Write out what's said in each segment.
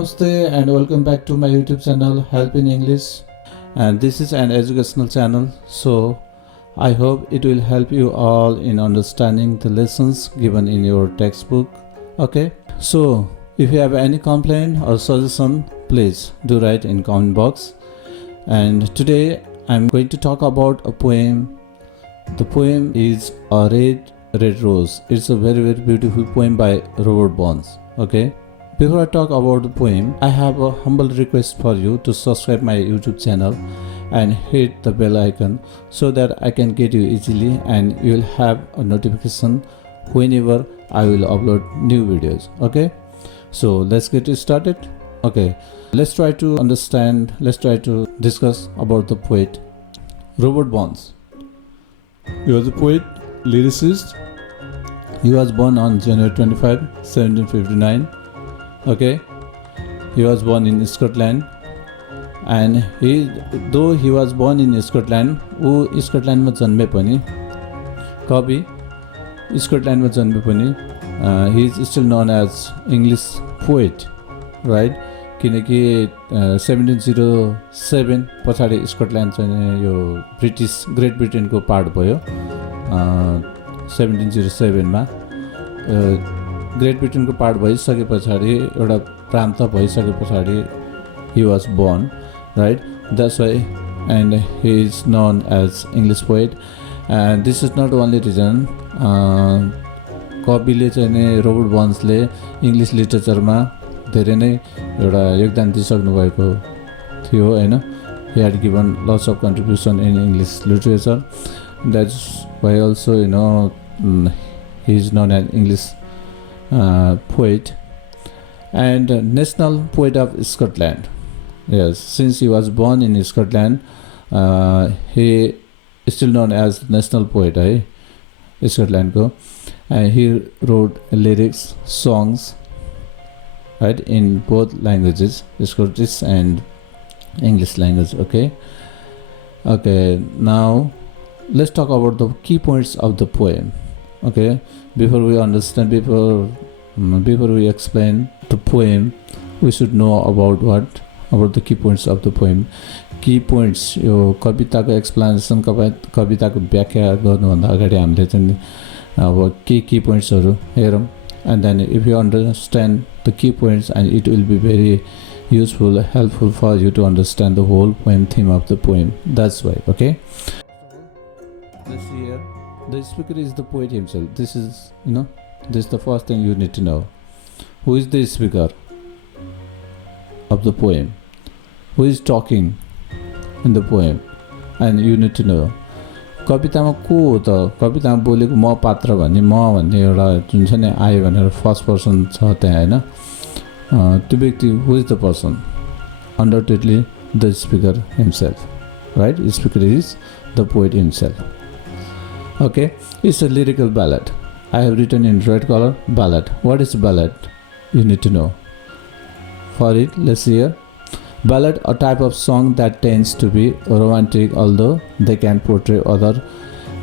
Namaste and welcome back to my YouTube channel Help in English, and this is an educational channel, so I hope it will help you all in understanding the lessons given in your textbook. Okay, so if you have any complaint or suggestion, please do write in comment box. And today I'm going to talk about a poem. The poem is A Red Rose. It's a very beautiful poem by Robert Burns. Okay, before I talk about the poem, I have a humble request for you to subscribe my YouTube channel and hit the bell icon so that I can get you easily and you will have a notification whenever I will upload new videos. Okay, so let's get started. Okay, let's try to discuss about the poet Robert Burns. He was a poet, lyricist. He was born on January 25, 1759. Okay, he was born in Scotland, and though he was born in Scotland, Scotland में जन्मे पनि कवि Scotland में जन्मे पनि he is still known as English poet, right? किनकि 1707 पछाडि Scotland चाहिँ यो ग्रेट ब्रिटेनको पार्ट भयो 1707 मा ग्रेट ब्रिटेनको पार्ट भइसके पछाडि एउटा प्रान्त भइसके पछाडि he was born, right? That's why, and he is known as English poet. And this is not the only reason. कविले चाहिँ नि रोबर्ट बर्न्सले इङ्ग्लिस लिटरेचरमा धेरै नै एउटा योगदान दिइसक्नु भएको थियो हैन. He had given lots of contribution in English literature. That's why also he is known as English poet and national poet of Scotland. Yes, since he was born in Scotland, he is still known as national poet, Scotland ko. And he wrote lyrics, songs, right, in both languages, Scottish and English language. Okay, now let's talk about the key points of the poem. Okay, before we explain the poem, we should know about the key points of the poem. Key points, यो कविताको explanation, कविताको व्याख्या गर्नुभन्दा अगाडि हामीले चाहिँ अब के key pointsहरु हेरौं. And then if you understand the key points, and it will be very useful, helpful for you to understand the whole poem, theme of the poem. That's why. Okay, let's see here. The speaker is the poet himself. This is the first thing you need to know. Who is the speaker of the poem? Who is talking in the poem? And you need to know. कवितामा को हो त? कवितामा बोलेको म पात्र भन्ने एउटा जुन छ नि आयो भनेर फर्स्ट पर्सन छ त्यहाँ हैन. त्यो व्यक्ति who is the person? Undoubtedly the speaker himself, right? Speaker is the poet himself. Okay, it's a lyrical ballad. I have written in red color, ballad. What is ballad? You need to know. For it, let's see here. Ballad, a type of song that tends to be romantic, although they can portray other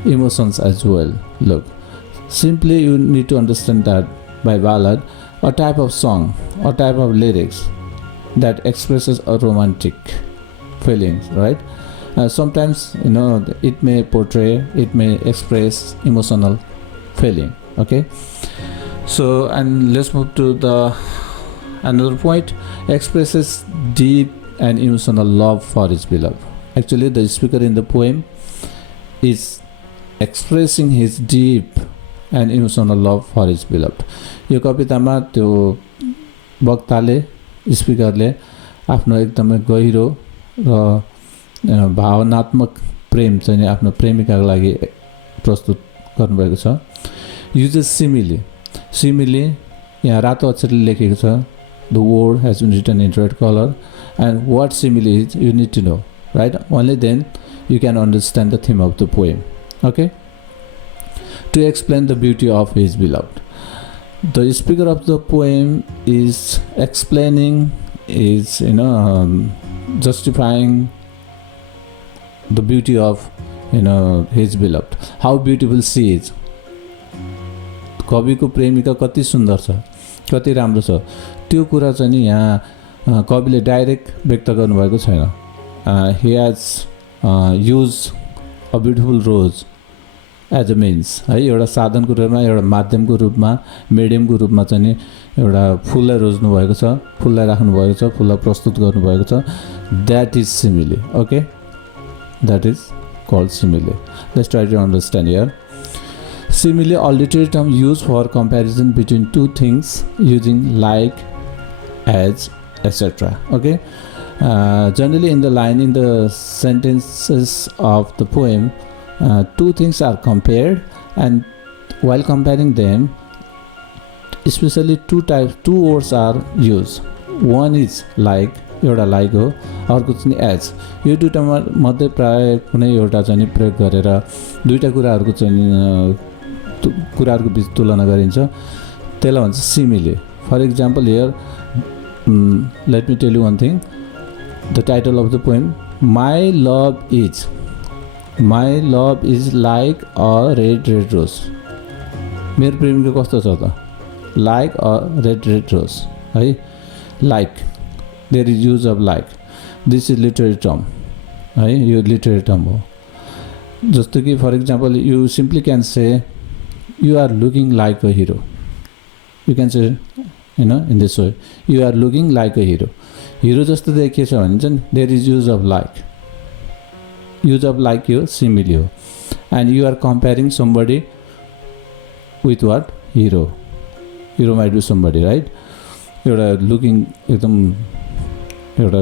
emotions as well. Look, simply you need to understand that by ballad, a type of song, a type of lyrics that expresses a romantic feelings, right? Sometimes it may portray, it may express emotional feeling. Okay, so and let's move to the another point. Expresses deep and emotional love for his beloved. Actually, the speaker in the poem is expressing his deep and emotional love for his beloved. यो कवितामा त्यो वक्ताले, स्पिकरले आफ्नो एकदमै गहिरो र भावनात्मक प्रेम चाहिँ आफ्नो प्रेमिकाको लागि प्रस्तुत गर्नुभएको छ. युजेस सिमिली यहाँ रातो अक्षरले लेखेको छ. The word has been written in red color, and what simile is, you need to know, right? Only then you can understand the theme of the poem. Okay, to explain the beauty of his beloved, the speaker of the poem is explaining, is justifying the beauty of his beloved. How beautiful she is. कविको प्रेमिका कति सुन्दर छ, कति राम्रो छ, त्यो कुरा चाहिँ नि यहाँ कविले डाइरेक्ट व्यक्त गर्नुभएको छैन. He has used a beautiful rose as a means, है, एउटा साधनको रूपमा, एउटा माध्यमको रूपमा, मिडियमको रूपमा चाहिँ नि एउटा फुललाई रोज्नु भएको छ, फुललाई राख्नु भएको छ, फुललाई प्रस्तुत गर्नु भएको छ. That is simile. Okay, that is called simile. Let's try to understand here. Simile, a literary term used for comparison between two things using like, as, etc. Okay. Generally in the line, in the sentences of the poem, two things are compared, and while comparing them, especially two words are used. One is like, एउटा like हो, अर्को चाहिँ as. यो दुईटा मध्ये प्राय कुनै एउटा चाहिँ प्रयोग गरेर दुईटा कुराहरूको चाहिँ कुराहरूको बीच तुलना गरिन्छ, त्यसलाई भन्छ simile. For example, here let me tell you one thing. The title of the poem, My love is like a red rose. मेरो प्रेमीको कस्तो छ त? Like a red rose, है? Like, there is use of like. This is literary term, है? यो literary term हो. जस्तो कि for example, you simply can say you are looking like a hero. You can say, in this way, you are looking like a hero. Hero जस्तो देखिएछ भने चाहिँ there is use of like. Use of like यो simile हो. And you are comparing somebody with what? Hero. Hero might be somebody, right? एउटा looking एकदम एउटा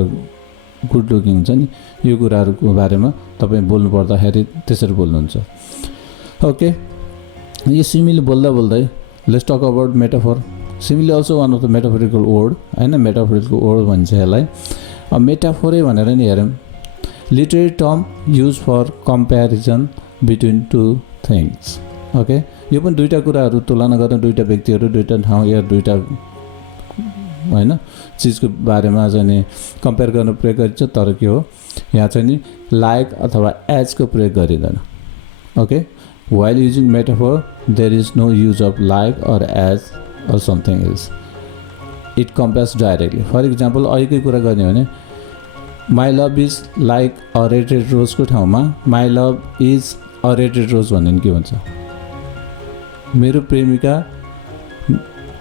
good looking हुन्छ नि, यो कुराहरूको बारेमा तपाईँ बोल्नु पर्दाखेरि त्यसरी बोल्नुहुन्छ. ओके, यो सिमिली बोल्दा बोल्दै let's talk about metaphor. Simile also one of the metaphorical word, हैन? मेटाफोरिकल वर्ड भन्छ यसलाई. मेटाफोरै भनेर नि हेरौँ. Literary term use for comparison between two things. Okay, यो पनि दुईवटा कुराहरू तुलना गर्न, दुईवटा व्यक्तिहरू, दुईवटा ठाउँ या दुईवटा हैन चिजको बारेमा चाहिँ नि कम्पेयर गर्न प्रयोग गरिन्छ. तर के हो, यहाँ चाहिँ नि लाइक अथवा एजको प्रयोग गरिँदैन. Okay, while using metaphor there is no use of like or as or something else. It compares directly. For example, अहिलेकै कुरा गर्ने हो भने my love is like a red rose को ठाउँमा my love is a red rose भन्यो भने के भन्छ? मेरो प्रेमिका,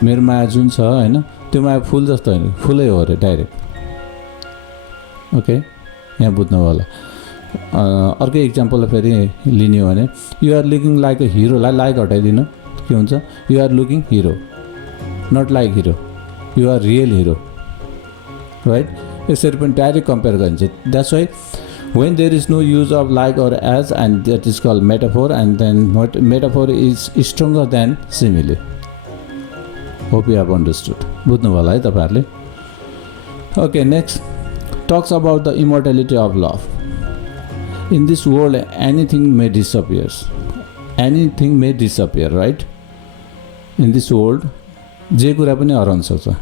मेरो माया जुन छ हैन, त्यो माया फुल जस्तो हैन, फुलै हो अरे डाइरेक्ट. ओके, यहाँ बुझ्नु होला. अर्कै इक्जाम्पल फेरि लिने हो भने you are looking like a हिरोलाई लाइक हटाइदिनु के हुन्छ? You are looking hero, not like hero, you are real hero, right? यसरी पनि डाइरेक्ट कम्पेयर गरिन्छ. That's why when there is no use of like or as, and that is called metaphor, and then metaphor is stronger than simile. Hope you have understood. बुझ्नु होला है तपाईहरुले. Okay, next talks about the immortality of love. In this world anything may disappear. Anything may disappear, right? In this world जे कुरा पनि हराउन सक्छ.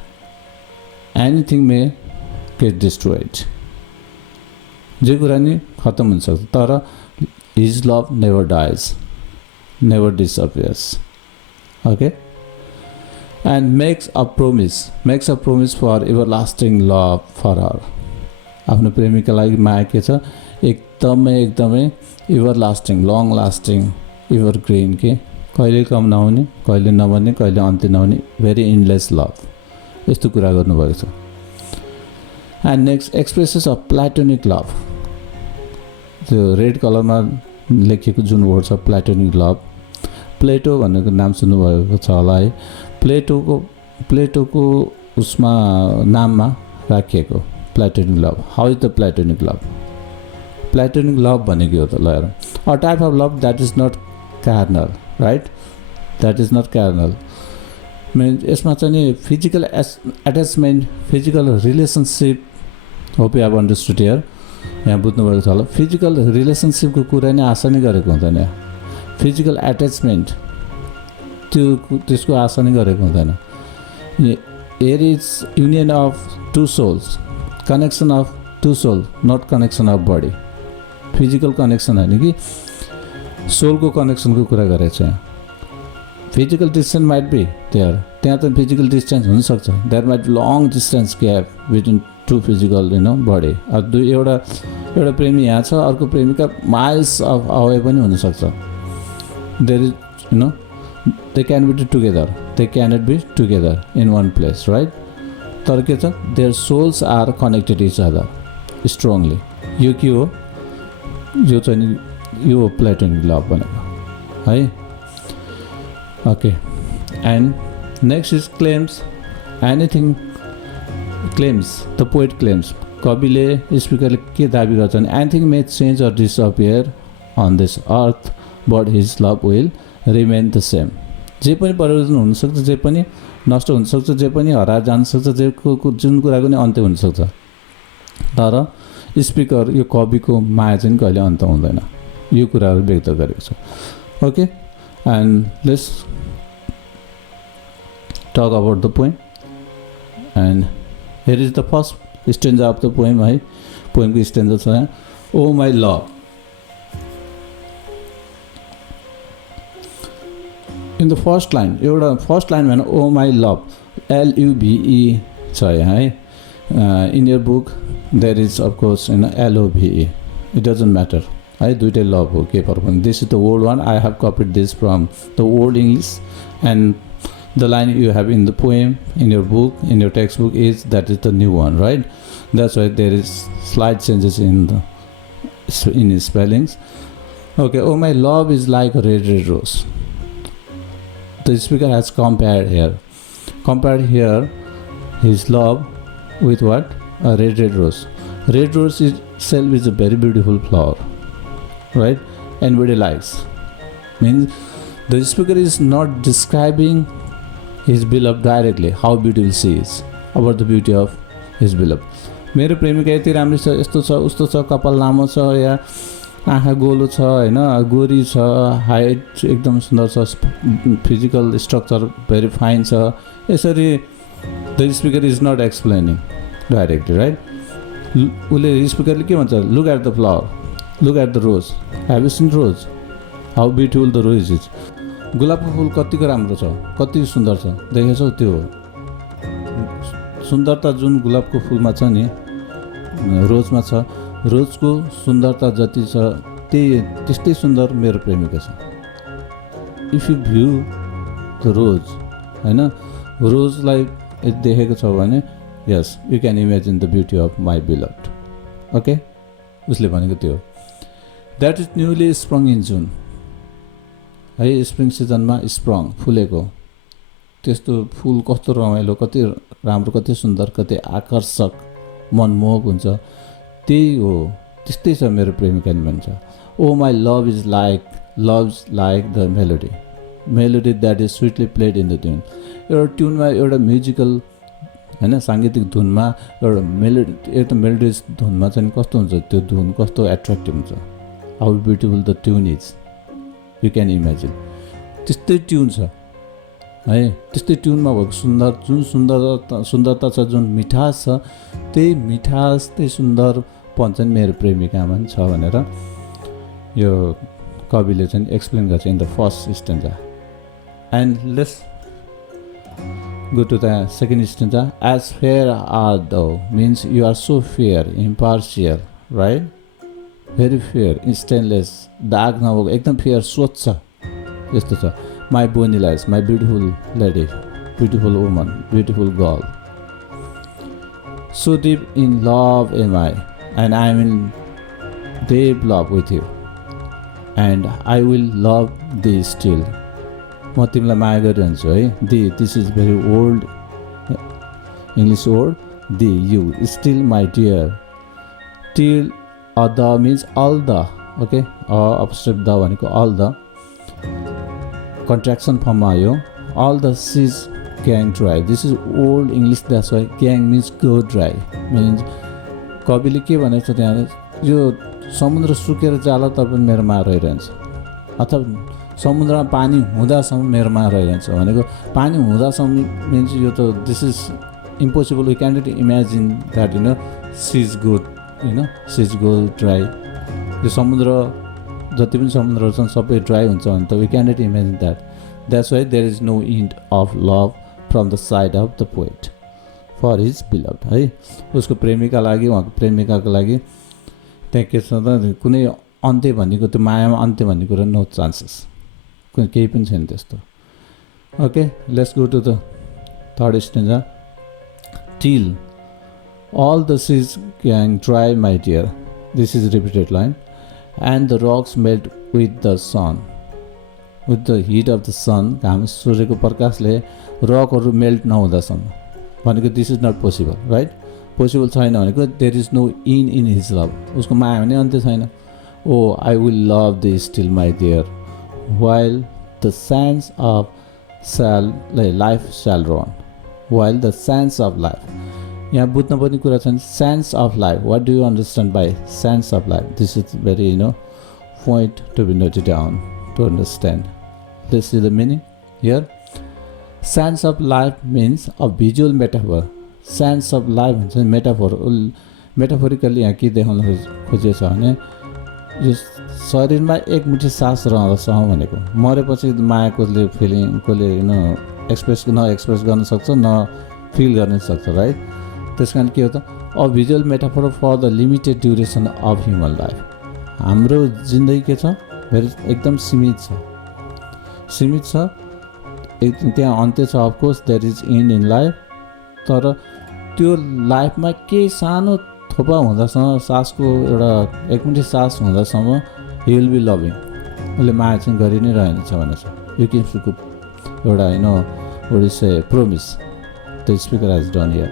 Anything may get destroyed. जे कुरा नि खत्म हुन सक्छ, तर his love never dies, never disappears. Okay? And makes a promise for everlasting love for her. आफ्नो प्रेमिका लागि माया के छ? एकदमै everlasting, long lasting, evergreen के कहिले कम नहुने, कहिले नबन्ने, कहिले अन्त्य नहुने, very endless love. यस्तो कुरा गर्नुभएको छ. And next expresses of platonic love. त्यो रेड कलरमा लेखेको जुन वर्ड छ प्लेटोनिक लभ, प्लेटो भन्नेको नाम सुन्नुभएको छ होला है. प्लेटोको उसमा नाममा राखिएको platonic love. How is the platonic love? Platonic love भनेको हो त ल हेरौँ. A type of love that is not carnal, right? That is not carnal means यसमा चाहिँ नि physical attachment, physical relationship. Hope you have understood here. यहाँ बुझ्नुभएको छ होला. फिजिकल रिलेसनसिपको कुरा नै आशा नै गरेको हुँदैन. फिजिकल एट्याचमेन्ट त्यसको आशा नै गरेको हुँदैन. Here is union of two souls, connection of two soul, not connection of body. Physical connection होइन कि सोलको कनेक्सनको कुरा गरेको छ यहाँ. Physical distance might be there, त्यहाँ त फिजिकल डिस्टेन्स हुनसक्छ. There might long distance gap between two physical बढे। एउटा प्रेमी यहाँ छ, अर्को प्रेमिका माइल्स अफ अवे पनि हुनसक्छ। There is they can be together, they cannot be together in one place, right. तर के छ, their souls are connected each other strongly. यो के हो, यो चाहिँ नि यो प्लेटोनिक लभ भनेको है। Okay, and next is claims. Anything claims, the poet claims, कविले स्पिकरले के दाबी गर्छन्, anything may change or disappear on this earth but his love will remain the same. जे पनि परिवर्तन हुनसक्छ, जे पनि नष्ट हुनसक्छ, जे पनि हराएर जानुसक्छ, जुन कुराको नै अन्त्य हुनसक्छ, तर स्पिकर यो कविको माया चाहिँ कहिले अन्त हुँदैन। यो कुराहरू व्यक्त गरेको छ। Okay, and let's talk about the poem. And here is the first stanza of the poem है। पोएमको स्टेन्जा छ यहाँ, O my love. In the first line, एउटा फर्स्ट लाइन भएन ओ माई लभ, LUVE छ यहाँ है। In your book there is of course LOVE, it doesn't matter है, दुइटै लभ हो, के फरक पर्दैन। This is the old one, I have copied this from the old English, and the line you have in the poem, in your book, in your textbook is that is the new one, right? That's why there is slight changes in his spellings. Okay, oh my love is like a red rose. The speaker has compared here his love with what? A red rose. Red rose itself is a very beautiful flower, right? Anybody likes. Means the speaker is not describing his beloved directly, how beautiful she is, about the beauty of his beloved. मेरो प्रेमिका यति राम्रो छ, यस्तो छ, उस्तो छ, कपाल लामो छ, या आँखा गोलो छ होइन, गोरी छ, हाइट एकदम सुन्दर छ, फिजिकल स्ट्रक्चर भेरी फाइन छ। यसरी the speaker is not explaining directly, right. उसले स्पिकरले के भन्छ, look at the flower, look at the rose, have you seen rose, how beautiful the rose is. गुलाबको फुल कतिको राम्रो छ, कति सुन्दर छ, देखेछौ, त्यो हो सुन्दरता जुन गुलाबको फुलमा छ नि, रोजमा छ। रोजको सुन्दरता जति छ त्यस्तै सुन्दर मेरो प्रेमिका छ। If you view the rose होइन, रोजलाई देखेको छ भने yes you can imagine the beauty of my beloved. Okay, उसले भनेको त्यो that is newly sprung in June है, स्प्रिङ सिजनमा स्प्रङ फुलेको त्यस्तो फुल कस्तो रमाइलो, कति राम्रो, कति सुन्दर, कति आकर्षक, मनमोहक हुन्छ, त्यही हो, त्यस्तै छ मेरो प्रेमिका नि भन्छ। Oh my love is like the melody that is sweetly played in the tune. एउटा ट्युनमा, एउटा म्युजिकल होइन, साङ्गीतिक धुनमा एउटा एकदम मेलोडियस धुनमा चाहिँ कस्तो हुन्छ, त्यो धुन कस्तो एट्र्याक्टिभ हुन्छ, how beautiful the tune is, you can imagine. त्यस्तै ट्युन छ है, त्यस्तै ट्युनमा भएको जुन सुन्दरता छ, जुन मिठास छ, त्यही मिठास, त्यही सुन्दरपन चाहिँ मेरो प्रेमिकामा पनि छ भनेर यो कविले चाहिँ एक्सप्लेन गर्छ in the first stanza. And let's go to the second stanza. As fair art thou means you are so fair, impartial, right, very fair, stainless, दाग नभएको एकदम फेयर, स्वच्छ, यस्तो छ। My bonny lass, my beautiful lady, beautiful woman, beautiful girl, so deep in love am I and I am in deep love with you and I will love thee still. म तिमीलाई माया गरिरहन्छु है। This is very old English word, thee you still my dear. Till the means all the, okay, apostrophe the भनेको all the, contraction फर्ममा आयो, all the seas gang dry. This is old English, that's why gang means go dry. Means कविले के भनेको छ त्यहाँ, यो समुद्र सुकेर जाला तपाईँ मेरोमा रहिरहन्छ, अथवा समुद्रमा पानी हुँदासम्म मेरोमा रहिरहन्छ भनेको, पानी हुँदासम्म मिन्स यो त this is impossible, we can not imagine that seas good seas go dry. यो समुद्र जति पनि समुद्रहरू छन् सबै ड्राई हुन्छ भने त we can not imagine that. That's why there is no end of love from the side of the poet. For his beloved है, उसको प्रेमिका लागि उहाँको प्रेमिकाको लागि त्यहाँ के छ त कुनै अन्त्य भनेको त्यो मायामा अन्त्य भन्ने कुरा नो चान्सेस, कुनै केही पनि छैन त्यस्तो। Okay, let's go to the third stanza. Till all the seas can dry my dear, this is repeated line, and the rocks melt with the sun, with the heat of the sun, घाम सूर्यको प्रकाशले रकहरू melt नहुँदासम्म भनेको this is not possible, right? Possible छैन भनेको there is no in his love, उसको माया भने अन्त्य छैन। Oh I will love this till my dear while the sands of life shall run, while the sands of life, यहाँ बुझ्न पर्ने कुरा छ sense of life. What do you understand by sense of life? This is very point to be noted down to understand. This is the meaning here. Sense of life means a visual metaphor. Sense of life भन्छ मेटाफोरिकल्ली यहाँ के देखाउन खोजेको छ भने यो शरीरमा एक मुठी सास रहँदछ भनेको, मरेपछि माया कसले फिलिङ कसले एक्सप्रेस गर्न सक्छ न फिल गर्न सक्छ, राइट? त्यस कारण के हो त a visual metaphor for the limited duration of human life. हाम्रो जिन्दगी के छ एकदम सीमित छ, त्यहाँ अन्त्य छ। Of course there is end in life, तर त्यो लाइफमा के सानो थोपा हुँदासम्म, सासको एउटा एकमुठी सास हुँदासम्म ही विल बी लभिङ, उसले माया चाहिँ गरि नै रहनेछ भनेछ। यो किसिमको एउटा what is a promise the speaker has done here.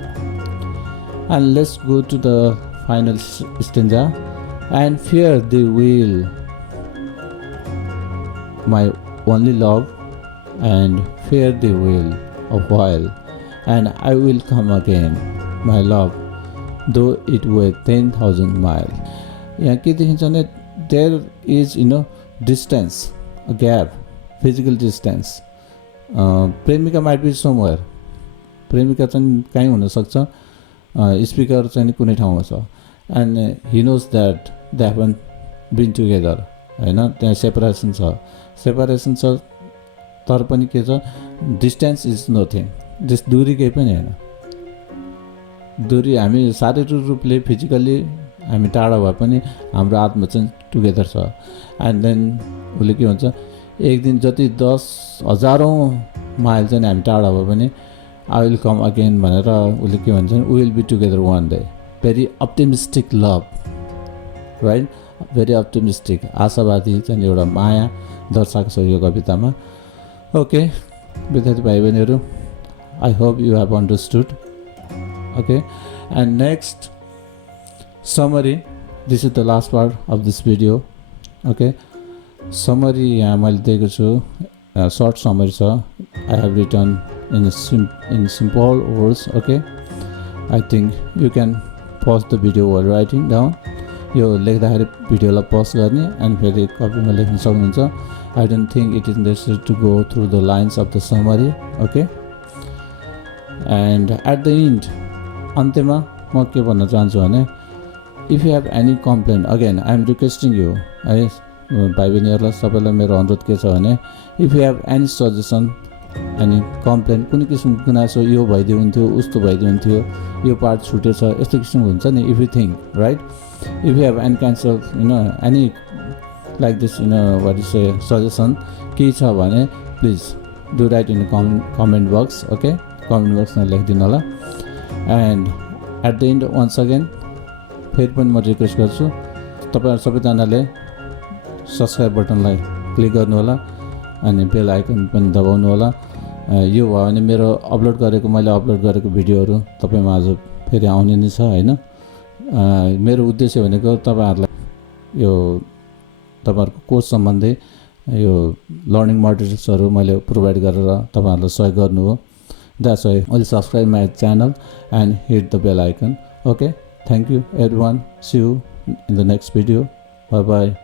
And let's go to the final stanza. And fear they will, my only love, and fear they will a while, and I will come again, my love, though it were 10,000 miles. यहाँ के देखिन्छ भने there is distance, a gap, physical distance. प्रेमिका might be somewhere, प्रेमिका चाहिँ कहीँ हुनसक्छ, speaker चाहिँ कुनै ठाउँमा छ, and he knows that they haven't been together, होइन? त्यहाँ सेपरेसन छ, तर पनि के छ, डिस्टेन्स इज नथिङ, दूरी केही पनि होइन। दूरी हामी शारीरिक रूपले फिजिकल्ली हामी टाढा भए पनि हाम्रो आत्मा चाहिँ टुगेदर छ। एन्ड देन उसले के भन्छ, एक दिन जति 10,000 माइल चाहिँ हामी टाढा भए पनि आई विल कम अगेन भनेर उसले के भन्छ, we will be together one day. Very optimistic love, right? Very optimistic, आशावादी चाहिँ एउटा माया दर्शाएको छ यो कवितामा। ओके विद्यार्थी भाइ बहिनीहरू, I hope you have understood. Okay, and next summary, this is the last part of this video. Okay, summary यहाँ मैले दिएको छु, सर्ट समरी छ। I have written in simple words. Okay, I think you can pause the video while writing down. यो लेख्दाखेरि भिडियोलाई pause गर्ने अनि फेरि कपीमा लेख्न सक्नुहुन्छ। I don't think it is necessary to go through the lines of the summary. Okay, and at the end, अन्त्यमा म के भन्न चाहन्छु भने, if you have any complain, again I am requesting you, है भाइ बहिनीहरूलाई सबैलाई मेरो अनुरोध के छ भने, if you have any suggestion, any complain, कुनै किसिमको गुनासो, यो भइदियो हुन्थ्यो, उस्तो भइदियो हुन्थ्यो, यो पार्ट छुटेछ, यस्तो किसिमको हुन्छ नि, if you think, right? If you have any kinds of any like this what is a suggestion केही छ भने please do write in comment box. Okay, comment बक्समा लेखिदिनु होला। And at the end once again फेरि पनि म request गर्छु, तपाईँहरू सबैजनाले सब्सक्राइब बटनलाई क्लिक गर्नु होला अनि बेल आइकन पनि दबाउनु होला। यो भयो भने मैले अपलोड गरेको भिडियोहरू तपाईँमा आज फेरि आउने नै छ, होइन? मेरो उद्देश्य भनेको तपाईँहरूलाई यो तपाईँहरूको कोर्स सम्बन्धी यो लर्निङ मटेरियल्सहरू मैले प्रोभाइड गरेर तपाईँहरूलाई सहयोग गर्नु हो। That's why only subscribe my channel and hit the bell icon. Okay, thank you everyone, see you in the next video, bye by.